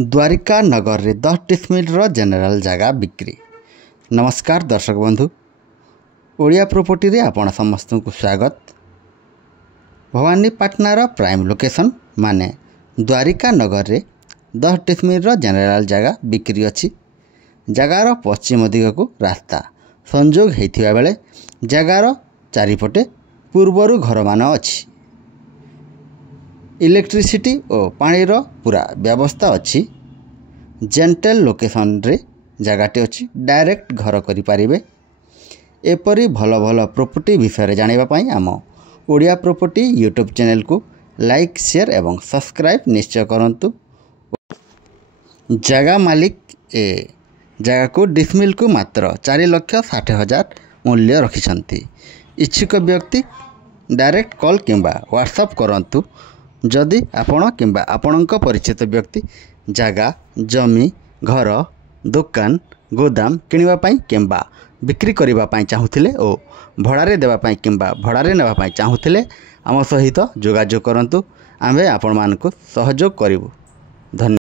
द्वारिका नगर रे 10 decimal general जगह बिक्री। नमस्कार दर्शक बंधु, ओडिया प्रॉपर्टी रे आपण समस्त को स्वागत। भवानीपाटनार प्राइम लोकेशन माने द्वारिका नगर रे 10 डिसमिल जेनेराल जगह बिक्री अच्छी। जगार पश्चिम दिग को रास्ता संजोग होइथिबा बेले जगार चारिपटे पूर्वर घर मान अच्छी। इलेक्ट्रिसिटी और पानी रो पूरा व्यवस्था अच्छी। जेंटल लोकेशन रे जगहटे अच्छी, डायरेक्ट घर करि पारिबे। एपरी भल भल प्रॉपर्टी विषय जानिबा पई आम ओडिया प्रॉपर्टी यूट्यूब चैनल को लाइक शेयर एवं सब्सक्राइब निश्चय करंतु। जगह मालिक ए जगह को डिसमिल को मात्र 4,60,000 मूल्य रखिछंती। इच्छुक व्यक्ति डायरेक्ट कॉल किंबा व्हाट्सएप करंतु। जदि आपण किंबा आपणक परिचित व्यक्ति जगह जमी घर दुकान गोदाम किनिबा पई किंबा बिक्री करिबा पई चाहुथिले ओ भड़ारे देबा पई किंबा भड़ारे नेबा पई चाहुथिले आम सहित जोगाजोग करंतु। आमे आपण मानकु सहयोग करिवु। धन्यवाद।